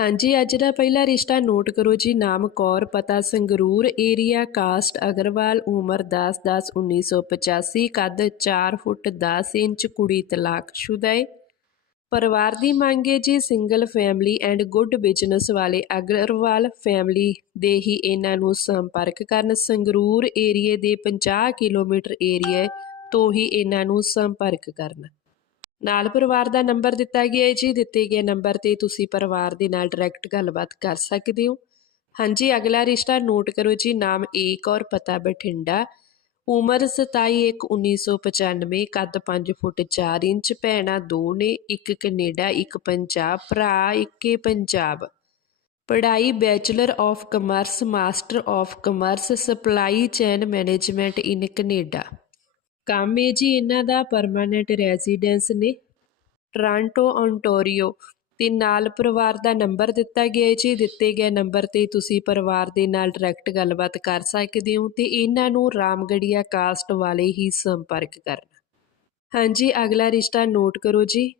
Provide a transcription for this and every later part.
ਹਾਂਜੀ, ਅੱਜ ਦਾ ਪਹਿਲਾ ਰਿਸ਼ਤਾ ਨੋਟ ਕਰੋ ਜੀ, ਨਾਮ ਕੌਰ, ਪਤਾ ਸੰਗਰੂਰ ਏਰੀਆ ਕਾਸਟ ਅਗਰਵਾਲ, ਉਮਰ 10 10 1985 ਕੱਦ 4 ਫੁੱਟ 10 ਇੰਚ, ਕੁੜੀ ਤਲਾਕਸ਼ੁਦਾ ਹੈ ਪਰਿਵਾਰ ਦੀ ਮੰਗ ਹੈ ਜੀ single family and good business ਵਾਲੇ ਅਗਰਵਾਲ ਫੈਮਿਲੀ ਦੇ ਹੀ ਇਹਨਾਂ ਨੂੰ ਸੰਪਰਕ ਕਰਨ। ਸੰਗਰੂਰ ਏਰੀਏ ਦੇ 50 ਕਿਲੋਮੀਟਰ ਏਰੀਆ ਤੋਂ ਹੀ ਇਹਨਾਂ ਨੂੰ ਸੰਪਰਕ ਕਰਨ। ਨਾਲ ਪਰਿਵਾਰ ਦਾ ਨੰਬਰ ਦਿੱਤਾ ਗਿਆ ਹੈ ਜੀ, ਦਿੱਤੇ ਗਏ ਨੰਬਰ ਤੇ ਤੁਸੀਂ ਪਰਿਵਾਰ ਦੇ ਨਾਲ ਡਾਇਰੈਕਟ ਗੱਲਬਾਤ ਕਰ ਸਕਦੇ ਹੋ। ਹਾਂਜੀ, ਅਗਲਾ ਰਿਸ਼ਤਾ ਨੋਟ ਕਰੋ ਜੀ, ਨਾਮ ਏਕ ਔਰ ਪਤਾ ਬਠਿੰਡਾ। ਉਮਰ 27/1/1995 ਕੱਦ 5 ਫੁੱਟ 4 ਇੰਚ, ਭੈਣਾਂ ਦੋ ਨੇ, ਇੱਕ ਕੈਨੇਡਾ, ਇੱਕ ਪੰਜਾਬ, ਭਰਾ ਇੱਕੇ ਪੰਜਾਬ। ਪੜ੍ਹਾਈ bachelor of commerce master of commerce supply chain management in Canada ਕੰਮ ਹੈ ਜੀ ਇਹਨਾਂ ਦਾ ਪਰਮਾਨੈਂਟ ਰੈਜ਼ੀਡੈਂਸ ਨੇ। ਟ੍ਰਾਂਟੋ ontario ਤੇ ਨਾਲ ਪਰਿਵਾਰ ਦਾ ਨੰਬਰ ਦਿੱਤਾ ਗਿਆ ਹੈ ਜੀ। ਦਿੱਤੇ ਗਏ ਨੰਬਰ ਤੇ ਤੁਸੀਂ ਪਰਿਵਾਰ ਦੇ ਨਾਲ ਡਾਇਰੈਕਟ ਗੱਲਬਾਤ ਕਰ ਸਕਦੇ ਹੋ ਤੇ ਇਹਨਾਂ ਨੂੰ ਰਾਮਗੜੀਆ ਕਾਸਟ ਵਾਲੇ ਹੀ ਸੰਪਰਕ ਕਰਨਾ। ਹਾਂਜੀ, ਅਗਲਾ ਰਿਸ਼ਤਾ ਨੋਟ ਕਰੋ ਜੀ।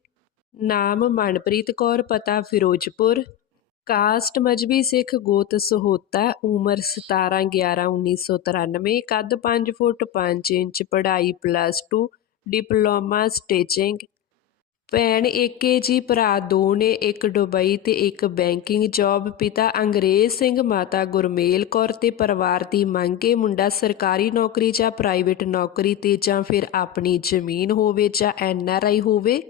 ਨਾਮ ਮਨਪ੍ਰੀਤ ਕੌਰ, ਪਤਾ ਫਿਰੋਜ਼ਪੁਰ। ਕਾਸਟ ਮਜਬੀ ਸਿੱਖ ਗੋਤ ਸਹੋਤਾ, ਉਮਰ 17 11 1993 ਕੱਦ 5 ਫੁੱਟ 5 ਇੰਚ, ਪੜ੍ਹਾਈ ਪਲੱਸ 2 ਡਿਪਲੋਮਾ ਸਟਿਚਿੰਗ ਭੈਣ ਏਕੇ ਜੀ, ਭਰਾ ਦੋ ਨੇ, ਇੱਕ ਦੁਬਈ ਤੇ ਇੱਕ ਬੈਂਕਿੰਗ ਜੌਬ ਪਿਤਾ ਅੰਗਰੇਜ਼ ਸਿੰਘ, ਮਾਤਾ ਗੁਰਮੇਲ ਕੌਰ ਤੇ ਪਰਿਵਾਰ ਦੀ ਮੰਗ ਕੇ ਮੁੰਡਾ ਸਰਕਾਰੀ ਨੌਕਰੀ ਜਾਂ ਪ੍ਰਾਈਵੇਟ ਨੌਕਰੀ ਤੇ ਜਾਂ ਫਿਰ ਆਪਣੀ ਜ਼ਮੀਨ ਹੋਵੇ ਜਾਂ ਐਨ ਆਰ ਆਈ ਹੋਵੇ।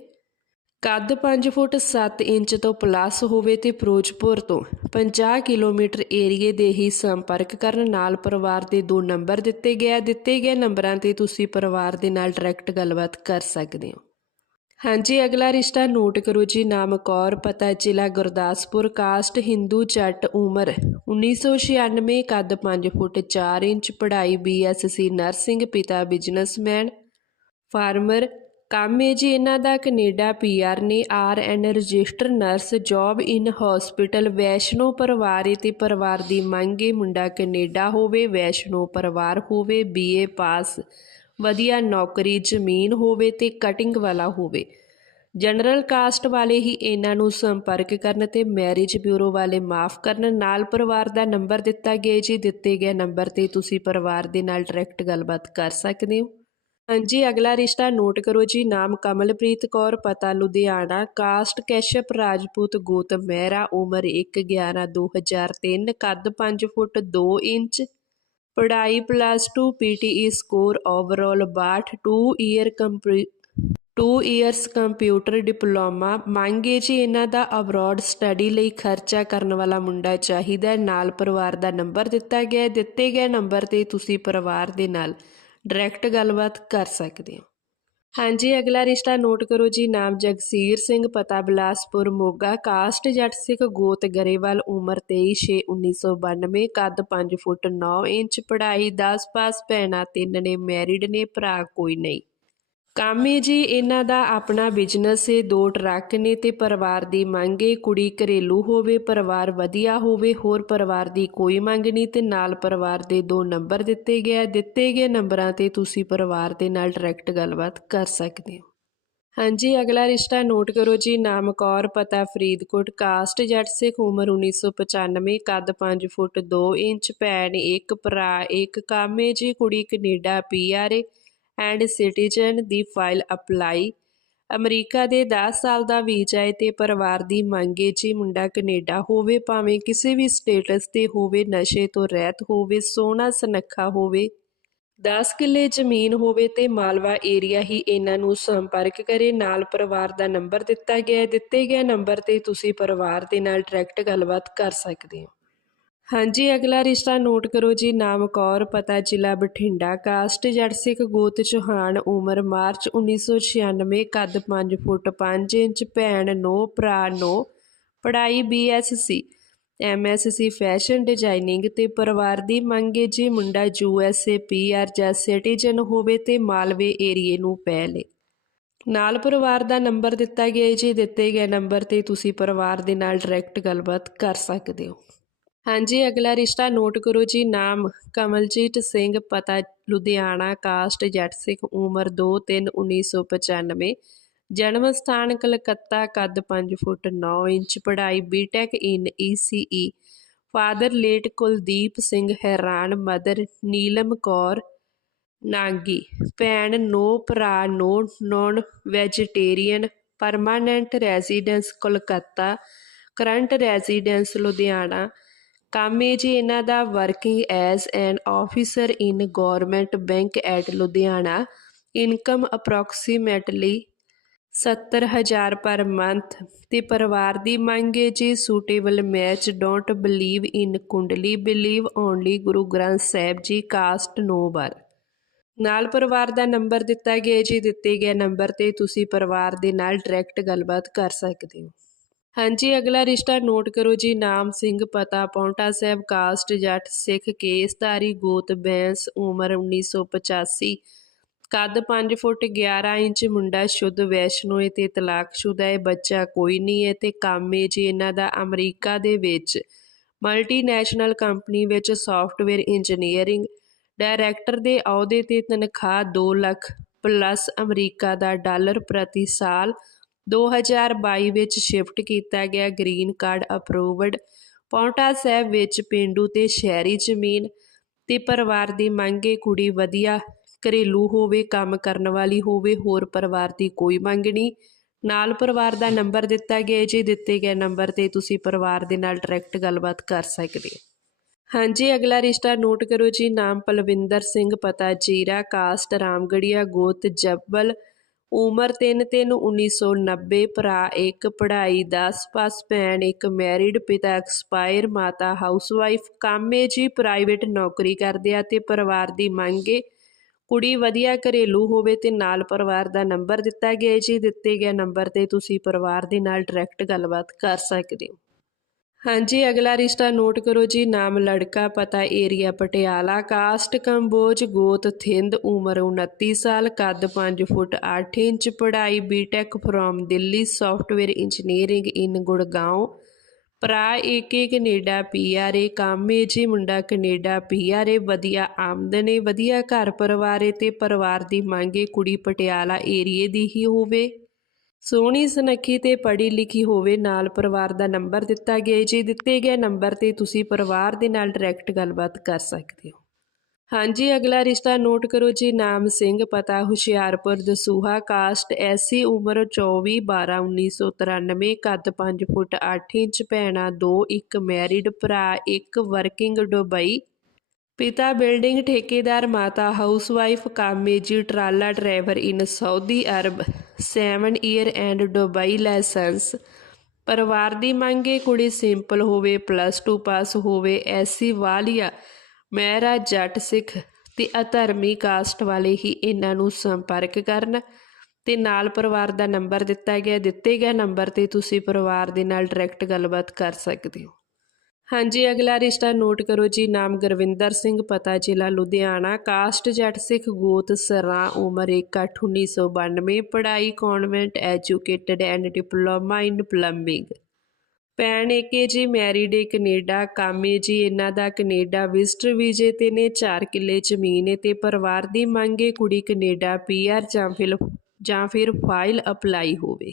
ਕੱਦ 5 ਫੁੱਟ 7 ਇੰਚ ਤੋਂ ਪਲੱਸ ਹੋਵੇ ਤੇ ਫਿਰੋਜ਼ਪੁਰ ਤੋਂ 50 ਕਿਲੋਮੀਟਰ ਏਰੀਏ ਦੇ ਹੀ ਸੰਪਰਕ ਕਰਨ ਨਾਲ ਪਰਿਵਾਰ ਦੇ ਦੋ ਨੰਬਰ ਦਿੱਤੇ ਗਏ ਦਿੱਤੇ ਗਏ ਨੰਬਰਾਂ ਤੇ ਤੁਸੀਂ ਪਰਿਵਾਰ ਦੇ ਨਾਲ ਡਾਇਰੈਕਟ ਗੱਲਬਾਤ ਕਰ ਸਕਦੇ ਹੋ। ਹਾਂਜੀ, ਅਗਲਾ ਰਿਸ਼ਤਾ ਨੋਟ ਕਰੋ ਜੀ। ਨਾਮ ਕੌਰ, ਪਤਾ ਜ਼ਿਲ੍ਹਾ ਗੁਰਦਾਸਪੁਰ। ਕਾਸਟ ਹਿੰਦੂ ਜੱਟ ਉਮਰ 1996 ਕੱਦ 5 ਫੁੱਟ 4 ਇੰਚ, ਪੜ੍ਹਾਈ ਬੀਐਸਸੀ ਨਰਸਿੰਗ, ਪਿਤਾ ਬਿਜ਼ਨਸਮੈਨ, ਫਾਰਮਰ ਕੰਮ ਹੈ ਜੀ, ਇਹਨਾਂ ਦਾ ਕੈਨੇਡਾ ਪੀਆਰ ਨੇ R N register nurse, job in hospital, Vaishno ਪਰਿਵਾਰ ਏ ਤੇ ਪਰਿਵਾਰ ਦੀ ਮੰਗ ਹੈ ਮੁੰਡਾ ਕੈਨੇਡਾ ਹੋਵੇ, ਵੈਸ਼ਨੋ ਪਰਿਵਾਰ ਹੋਵੇ ਬੀਏ ਪਾਸ, ਵਧੀਆ ਨੌਕਰੀ, ਜ਼ਮੀਨ ਹੋਵੇ ਤੇ ਕਟਿੰਗ ਵਾਲਾ ਹੋਵੇ। ਜਨਰਲ ਕਾਸਟ ਵਾਲੇ ਹੀ ਇਹਨਾਂ ਨੂੰ ਸੰਪਰਕ ਕਰਨ ਤੇ ਮੈਰਿਜ ਬਿਊਰੋ ਵਾਲੇ ਮਾਫ ਕਰਨ, ਨਾਲ ਪਰਿਵਾਰ ਦਾ ਨੰਬਰ ਦਿੱਤਾ ਗਿਆ ਜੀ, ਦਿੱਤੇ ਗਏ ਨੰਬਰ ਤੇ ਤੁਸੀਂ ਪਰਿਵਾਰ ਦੇ ਨਾਲ ਡਾਇਰੈਕਟ ਗੱਲਬਾਤ ਕਰ ਸਕਦੇ ਹੋ। ਹਾਂਜੀ, ਅਗਲਾ ਰਿਸ਼ਤਾ ਨੋਟ ਕਰੋ ਜੀ। ਨਾਮ ਕਮਲਪ੍ਰੀਤ ਕੌਰ, ਪਤਾ ਲੁਧਿਆਣਾ। ਕਾਸਟ ਕੈਸ਼ਪ, ਰਾਜਪੂਤ ਗੋਤ ਮਹਿਰਾ, ਉਮਰ 1 11 2003 ਕੱਦ 5 ਫੁੱਟ 2 ਇੰਚ। ਪੜ੍ਹਾਈ plus 2 PTE score overall 62 2 year 2 years computer diploma. ਮੰਗੇ ਜੀ ਇਹਨਾਂ ਦਾ ਅਬਰੋਡ ਸਟੱਡੀ ਲਈ ਖਰਚਾ ਕਰਨ ਵਾਲਾ ਮੁੰਡਾ ਚਾਹੀਦਾ ਨਾਲ ਪਰਿਵਾਰ ਦਾ ਨੰਬਰ ਦਿੱਤਾ ਗਿਆ ਦਿੱਤੇ ਗਏ ਨੰਬਰ ਤੇ ਤੁਸੀਂ ਪਰਿਵਾਰ ਦੇ ਨਾਲ ਡਾਇਰੈਕਟ ਗੱਲਬਾਤ ਕਰ ਸਕਦੇ ਹੋ। ਹਾਂਜੀ, ਅਗਲਾ ਰਿਸ਼ਤਾ ਨੋਟ ਕਰੋ ਜੀ। ਨਾਮ ਜਗਸੀਰ ਸਿੰਘ, ਪਤਾ ਬਿਲਾਸਪੁਰ, ਮੋਗਾ। ਕਾਸਟ ਜੱਟ ਸਿੱਖ ਗੋਤ ਗਰੇਵਾਲ, ਉਮਰ 23 1992 ਕੱਦ 5 ਫੁੱਟ 9 ਇੰਚ, ਪੜ੍ਹਾਈ 10 ਪਾਸ, ਭੈਣਾਂ ਤਿੰਨ ਨੇ, ਮੈਰਿਡ ਨੇ, ਭਰਾ ਕੋਈ ਨਹੀਂ। ਕਾਮੇ ਜੀ, ਇਹਨਾਂ ਦਾ ਆਪਣਾ ਬਿਜ਼ਨਸ ਏ, ਦੋ ਟਰੱਕ ਨੇ ਤੇ ਪਰਿਵਾਰ ਦੀ ਮੰਗ ਏ, ਕੁੜੀ ਘਰੇਲੂ ਹੋਵੇ, ਪਰਿਵਾਰ ਵਧੀਆ ਹੋਵੇ, ਹੋਰ ਪਰਿਵਾਰ ਦੀ ਕੋਈ ਮੰਗ ਨਹੀਂ ਤੇ ਨਾਲ ਪਰਿਵਾਰ ਦੇ ਦੋ ਨੰਬਰ ਦਿੱਤੇ ਗਏ ਦਿੱਤੇ ਗਏ ਨੰਬਰਾਂ ਤੇ ਤੁਸੀਂ ਪਰਿਵਾਰ ਦੇ ਨਾਲ ਡਾਇਰੈਕਟ ਗੱਲਬਾਤ ਕਰ ਸਕਦੇ ਹੋ। ਹਾਂਜੀ, ਅਗਲਾ ਰਿਸ਼ਤਾ ਨੋਟ ਕਰੋ ਜੀ ਨਾਮ ਕੌਰ ਪਤਾ, ਫਰੀਦਕੋਟ, ਕਾਸਟ, ਜੱਟ ਸਿੱਖ, ਉਮਰ 1995 ਕੱਦ 5 ਫੁੱਟ 2 ਇੰਚ, ਭੈਣ ਇੱਕ, ਭਰਾ ਇੱਕ, ਕਾਮੇ ਜੀ, ਕੁੜੀ ਕੈਨੇਡਾ ਪੀਆਰ ਐਂਡ ਸਿਟੀਜ਼ਨ ਦੀ ਫਾਈਲ ਅਪਲਾਈ ਅਮਰੀਕਾ ਦੇ 10 ਸਾਲ ਦਾ ਵੀਜ਼ਾ ਹੈ ਤੇ ਪਰਿਵਾਰ ਦੀ ਮੰਗ ਹੈ, ਜੀ ਮੁੰਡਾ ਕੈਨੇਡਾ ਹੋਵੇ, ਭਾਵੇਂ ਕਿਸੇ ਵੀ ਸਟੇਟਸ ਤੇ ਹੋਵੇ, ਨਸ਼ੇ ਤੋਂ ਰਹਿਤ ਹੋਵੇ ਸੋਹਣਾ ਸੁਨੱਖਾ ਹੋਵੇ 10 ਕਿੱਲੇ ਜ਼ਮੀਨ ਹੋਵੇ ਤੇ ਮਾਲਵਾ ਏਰੀਆ ਹੀ ਇਹਨਾਂ ਨੂੰ ਸੰਪਰਕ ਕਰੇ। ਨਾਲ ਪਰਿਵਾਰ ਦਾ ਨੰਬਰ ਦਿੱਤਾ ਗਿਆ ਹੈ। ਦਿੱਤੇ ਗਏ ਨੰਬਰ ਤੇ ਤੁਸੀਂ ਪਰਿਵਾਰ ਦੇ ਨਾਲ ਡਾਇਰੈਕਟ ਗੱਲਬਾਤ ਕਰ ਸਕਦੇ ਹੋ। ਹਾਂਜੀ, ਅਗਲਾ ਰਿਸ਼ਤਾ ਨੋਟ ਕਰੋ ਜੀ। ਨਾਮ ਕੌਰ, ਪਤਾ ਜ਼ਿਲ੍ਹਾ ਬਠਿੰਡਾ। ਕਾਸਟ ਜੱਟ ਸਿੱਖ ਗੋਤ ਚੌਹਾਨ, ਉਮਰ ਮਾਰਚ 1996 ਕੱਦ 5 ਫੁੱਟ 5 ਇੰਚ, ਭੈਣ 9 ਭਰਾ 9 ਪੜ੍ਹਾਈ ਬੀਐਸਸੀ ਐਮਐਸਸੀ ਫੈਸ਼ਨ ਡਿਜ਼ਾਈਨਿੰਗ ਤੇ ਪਰਿਵਾਰ ਦੀ ਮੰਗ ਮੰਗੇ ਜੀ। ਮੁੰਡਾ ਯੂਐਸਏ ਪੀਆਰ ਜਾਂ ਸਿਟੀਜ਼ਨ ਹੋਵੇ ਤੇ ਮਾਲਵੇ ਏਰੀਏ ਨੂੰ ਪੈ ਲੇ। ਨਾਲ ਪਰਿਵਾਰ ਦਾ ਨੰਬਰ ਦਿੱਤਾ ਗਿਆ ਜੀ। ਦਿੱਤੇ ਗਏ ਨੰਬਰ ਤੇ ਤੁਸੀਂ ਪਰਿਵਾਰ ਦੇ ਨਾਲ ਡਾਇਰੈਕਟ ਗੱਲਬਾਤ ਕਰ ਸਕਦੇ ਹੋ। ਹਾਂਜੀ, ਅਗਲਾ ਰਿਸ਼ਤਾ ਨੋਟ ਕਰੋ ਜੀ, ਨਾਮ ਕਮਲਜੀਤ ਸਿੰਘ, ਪਤਾ ਲੁਧਿਆਣਾ, ਕਾਸਟ ਜੱਟ ਸਿੱਖ, ਉਮਰ 2-3-1995 ਜਨਮ ਸਥਾਨ ਕਲਕੱਤਾ, ਕੱਦ 5 ਫੁੱਟ 9 ਇੰਚ, ਪੜ੍ਹਾਈ BTech in ECE father late Kuldeep Singh, ਹੈਰਾਨ ਮਦਰ ਨੀਲਮ ਕੌਰ ਨਾਂਗੀ। ਭੈਣ ਨੋ, ਭਰਾ no non vegetarian permanent residence Kolkata current residence Ludhiana. ਕੰਮ ਹੈ ਜੀ, ਇਹਨਾਂ ਦਾ working as an officer in government bank at Ludhiana income approximately 70000 per month ਤੇ ਪਰਿਵਾਰ ਦੀ ਮੰਗ ਹੈ ਜੀ suitable match don't believe in kundli believe only Guru Granth Sahib ji caste no ਬਰ ਨਾਲ ਪਰਿਵਾਰ ਦਾ ਨੰਬਰ ਦਿੱਤਾ ਗਿਆ ਜੀ, ਦਿੱਤੇ ਗਏ ਨੰਬਰ ਤੇ ਤੁਸੀਂ ਪਰਿਵਾਰ ਦੇ ਨਾਲ ਡਾਇਰੈਕਟ ਗੱਲਬਾਤ ਕਰ ਸਕਦੇ ਹੋ। ਹਾਂਜੀ, ਅਗਲਾ ਰਿਸ਼ਤਾ ਨੋਟ ਕਰੋ ਜੀ। ਨਾਮ, ਸਿੰਘ, ਪਤਾ, ਪੌਂਟਾ ਸਾਹਿਬ, ਕਾਸਟ, ਜੱਟ, ਸਿੱਖ, ਕੇਸਧਾਰੀ, ਗੋਤ, ਬੈਂਸ, ਉਮਰ 1985 ਕੱਦ 5 ਫੁੱਟ 11 ਇੰਚ, ਮੁੰਡਾ ਸ਼ੁੱਧ ਵੈਸ਼ਨੋਏ ਤੇ ਤਲਾਕਸ਼ੁਦਾ ਹੈ ਬੱਚਾ ਕੋਈ ਨਹੀਂ ਹੈ ਤੇ ਕੰਮ ਹੈ ਜੀ ਇਹਨਾਂ ਦਾ ਅਮਰੀਕਾ ਦੇ ਵਿੱਚ। ਮਲਟੀਨੈਸ਼ਨਲ ਕੰਪਨੀ ਵਿੱਚ ਸੌਫਟਵੇਅਰ ਇੰਜੀਨੀਅਰਿੰਗ ਡਾਇਰੈਕਟਰ ਦੇ ਅਹੁਦੇ ਤੇ ਤਨਖਾਹ 2 ਲੱਖ ਪਲੱਸ ਅਮਰੀਕਾ ਦਾ ਡਾਲਰ ਪ੍ਰਤੀ ਸਾਲ। 2022 ਵਿੱਚ ਸ਼ਿਫਟ ਕੀਤਾ ਗਿਆ green card approved Paonta Sahib ਵਿੱਚ ਪਿੰਡੂ ਤੇ ਸ਼ਹਿਰੀ ਜ਼ਮੀਨ ਤੇ ਪਰਿਵਾਰ ਦੀ ਮੰਗੇ ਕੁੜੀ ਵਧੀਆ ਘਰੇਲੂ ਹੋਵੇ, ਕੰਮ ਕਰਨ ਵਾਲੀ ਹੋਵੇ, ਹੋਰ ਪਰਿਵਾਰ ਦੀ ਕੋਈ ਮੰਗ ਨਹੀਂ। ਨਾਲ ਪਰਿਵਾਰ ਦਾ ਨੰਬਰ ਦਿੱਤਾ ਗਿਆ ਜੀ ਦਿੱਤੇ ਗਏ ਨੰਬਰ ਤੇ ਤੁਸੀਂ ਪਰਿਵਾਰ ਦੇ ਨਾਲ ਡਾਇਰੈਕਟ ਗੱਲਬਾਤ ਕਰ ਸਕਦੇ ਹੋ। ਹਾਂਜੀ, ਅਗਲਾ ਰਿਸ਼ਤਾ ਨੋਟ ਕਰੋ ਜੀ, ਨਾਮ ਪਲਵਿੰਦਰ ਸਿੰਘ, ਪਤਾ ਜੀਰਾ, ਕਾਸਟ, ਰਾਮਗੜੀਆ, ਗੋਤ, ਜੱਬਲ। ਉਮਰ 3-3-1990 ਭਰਾ ਇੱਕ, ਪੜ੍ਹਾਈ 10 ਪਾਸ ਭੈਣ ਇੱਕ, ਮੈਰਿਡ ਪਿਤਾ ਐਕਸਪਾਇਰ, ਮਾਤਾ ਹਾਊਸਵਾਈਫ, ਕੰਮੇ ਜੀ ਪ੍ਰਾਈਵੇਟ ਨੌਕਰੀ ਕਰਦੇ ਆ ਤੇ ਪਰਿਵਾਰ ਦੀ ਮੰਗੇ ਕੁੜੀ ਵਧੀਆ ਘਰੇਲੂ ਹੋਵੇ ਤੇ ਨਾਲ ਪਰਿਵਾਰ ਦਾ ਨੰਬਰ ਦਿੱਤਾ ਗਿਆ ਜੀ, ਦਿੱਤੇ ਗਏ ਨੰਬਰ ਤੇ ਤੁਸੀਂ ਪਰਿਵਾਰ ਦੇ ਨਾਲ ਡਾਇਰੈਕਟ ਗੱਲਬਾਤ ਕਰ ਸਕਦੇ ਹੋ। ਹਾਂਜੀ, ਅਗਲਾ ਰਿਸ਼ਤਾ ਨੋਟ ਕਰੋ ਜੀ। ਨਾਮ ਲੜਕਾ, ਪਤਾ ਏਰੀਆ ਪਟਿਆਲਾ, ਕਾਸਟ ਕੰਬੋਜ, ਗੋਤ ਥਿੰਦ, ਉਮਰ 29 ਸਾਲ, ਕੱਦ 5 ਫੁੱਟ 8 ਇੰਚ, ਪੜ੍ਹਾਈ BTech from Delhi software engineering in Gurgaon ਭਰਾ ਏਕੇ ਕੈਨੇਡਾ ਪੀਆਰਏ ਕਾਮੇ ਜੀ, ਮੁੰਡਾ ਕੈਨੇਡਾ ਪੀਆਰਏ ਵਧੀਆ ਆਮਦਨ ਏ, ਵਧੀਆ ਘਰ ਪਰਿਵਾਰ ਏ ਤੇ ਪਰਿਵਾਰ ਦੀ ਮੰਗੇ ਕੁੜੀ ਪਟਿਆਲਾ ਏਰੀਏ ਦੀ ਹੀ ਹੋਵੇ। ਸੋਹਣੀ ਸੁਨੱਖੀ ਤੇ ਪੜ੍ਹੀ ਲਿਖੀ ਹੋਵੇ ਨਾਲ ਪਰਿਵਾਰ ਦਾ ਨੰਬਰ ਦਿੱਤਾ ਗਿਆ ਹੈ। ਜੀ ਦਿੱਤੇ ਗਏ ਨੰਬਰ ਤੇ ਤੁਸੀਂ ਪਰਿਵਾਰ ਦੇ ਨਾਲ ਡਾਇਰੈਕਟ ਗੱਲਬਾਤ ਕਰ ਸਕਦੇ ਹੋ। ਹਾਂਜੀ, ਅਗਲਾ ਰਿਸ਼ਤਾ ਨੋਟ ਕਰੋ ਜੀ। ਨਾਮ ਸਿੰਘ, ਪਤਾ ਹੁਸ਼ਿਆਰਪੁਰ, ਦਸੂਹਾ, ਕਾਸਟ ਐਸੀ ਉਮਰ 24 12 1993 ਕੱਦ 5 ਫੁੱਟ 8 ਇੰਚ, ਭੈਣਾ 2 ਇੱਕ ਮੈਰਿਡ ਭਰਾ, ਇੱਕ ਵਰਕਿੰਗ ਦੁਬਈ ਪਿਤਾ ਬਿਲਡਿੰਗ ਠੇਕੇਦਾਰ, ਮਾਤਾ ਹਾਊਸਵਾਈਫ ਕਾਮੇ ਜੀ ਟਰਾਲਾ driver in Saudi Arabia. 7 year and Dubai licence. ਪਰਿਵਾਰ ਦੀ ਮੰਗ ਹੈ ਕੁੜੀ ਸਿੰਪਲ ਹੋਵੇ, ਪਲੱਸ 2 ਪਾਸ ਹੋਵੇ, ਐਸੀ ਵਾਲੀਆ ਮਹਿਰਾ ਜੱਟ ਸਿੱਖ ਤੇ ਅਧਰਮੀ ਕਾਸਟ ਵਾਲੇ ਹੀ ਇਹਨਾਂ ਨੂੰ ਸੰਪਰਕ ਕਰਨ ਤੇ ਨਾਲ ਪਰਿਵਾਰ ਦਾ ਨੰਬਰ ਦਿੱਤਾ ਗਿਆ, ਦਿੱਤੇ ਗਏ ਨੰਬਰ ਤੇ ਤੁਸੀਂ ਪਰਿਵਾਰ ਦੇ ਨਾਲ ਡਾਇਰੈਕਟ ਗੱਲਬਾਤ ਕਰ ਸਕਦੇ ਹੋ। ਹਾਂਜੀ, ਅਗਲਾ ਰਿਸ਼ਤਾ ਨੋਟ ਕਰੋ ਜੀ। ਨਾਮ ਗੁਰਵਿੰਦਰ ਸਿੰਘ, ਪਤਾ ਜ਼ਿਲ੍ਹਾ ਲੁਧਿਆਣਾ। ਕਾਸਟ ਜੱਟ ਸਿੱਖ ਗੋਤ ਸਰਾਂ ਉਮਰ 1992 ਪੜ੍ਹਾਈ convent, educated and diploma in plumbing. ਭੈਣ ਏਕੇ ਜੀ, ਮੈਰਿਡ ਏ ਕੈਨੇਡਾ। ਕਾਮੇ ਜੀ, ਇਹਨਾਂ ਦਾ ਕੈਨੇਡਾ ਵਿਜ਼ਟਰ ਵੀਜ਼ੇ ਤੇ ਨੇ। 4 ਕਿੱਲੇ ਜ਼ਮੀਨ ਏ ਤੇ ਪਰਿਵਾਰ ਦੀ ਮੰਗ ਏ ਕੁੜੀ ਕੈਨੇਡਾ ਪੀਆਰ ਜਾਂ ਫਿਰ ਜਾਂ ਫਿਰ ਫਾਈਲ ਅਪਲਾਈ ਹੋਵੇ।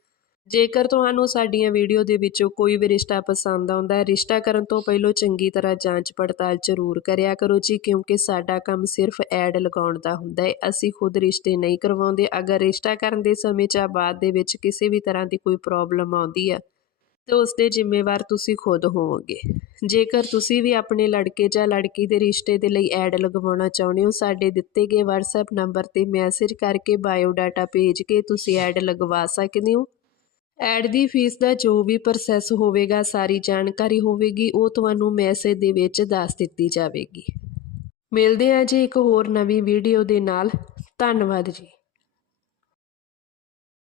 ਜੇਕਰ ਤੁਹਾਨੂੰ ਸਾਡੀਆਂ ਵੀਡੀਓ ਦੇ ਵਿੱਚੋਂ ਕੋਈ ਵੀ ਰਿਸ਼ਤਾ ਪਸੰਦ ਆਉਂਦਾ ਹੈ, ਰਿਸ਼ਤਾ ਕਰਨ ਤੋਂ ਪਹਿਲਾਂ ਚੰਗੀ ਤਰ੍ਹਾਂ ਜਾਂਚ ਪੜਤਾਲ ਜ਼ਰੂਰ ਕਰਿਆ ਕਰੋ ਜੀ, ਕਿਉਂਕਿ ਸਾਡਾ ਕੰਮ ਸਿਰਫ ਐਡ ਲਗਾਉਣ ਦਾ ਹੁੰਦਾ ਹੈ। ਅਸੀਂ ਖੁਦ ਰਿਸ਼ਤੇ ਨਹੀਂ ਕਰਵਾਉਂਦੇ। ਅਗਰ ਰਿਸ਼ਤਾ ਕਰਨ ਦੇ ਸਮੇਂ 'ਚ ਬਾਅਦ ਦੇ ਵਿੱਚ ਕਿਸੇ ਵੀ ਤਰ੍ਹਾਂ ਦੀ ਕੋਈ ਪ੍ਰੋਬਲਮ ਆਉਂਦੀ ਹੈ, ਤੇ ਉਸ ਦੇ ਜ਼ਿੰਮੇਵਾਰ ਤੁਸੀਂ ਖੁਦ ਹੋਵੋਗੇ। ਜੇਕਰ ਤੁਸੀਂ ਵੀ ਆਪਣੇ ਲੜਕੇ ਜਾਂ ਲੜਕੀ ਦੇ ਰਿਸ਼ਤੇ ਦੇ ਲਈ ਐਡ ਲਗਵਾਉਣਾ ਚਾਹੁੰਦੇ ਹੋ, ਸਾਡੇ ਦਿੱਤੇ ਗਏ WhatsApp ਨੰਬਰ ਤੇ ਮੈਸੇਜ ਕਰਕੇ ਬਾਇਓ ਡਾਟਾ ਭੇਜ ਕੇ ਤੁਸੀਂ ਐਡ ਲਗਵਾ ਸਕਦੇ ਹੋ। ਐਡ ਦੀ ਫੀਸ ਦਾ ਜੋ ਵੀ ਪ੍ਰੋਸੈਸ ਹੋਵੇਗਾ, ਸਾਰੀ ਜਾਣਕਾਰੀ ਹੋਵੇਗੀ, ਉਹ ਤੁਹਾਨੂੰ ਮੈਸੇਜ ਦੇ ਵਿੱਚ ਦੱਸ ਦਿੱਤੀ ਜਾਵੇਗੀ। ਮਿਲਦੇ ਹਾਂ ਜੀ ਇੱਕ ਹੋਰ ਨਵੀਂ ਵੀਡੀਓ ਦੇ ਨਾਲ। ਧੰਨਵਾਦ ਜੀ।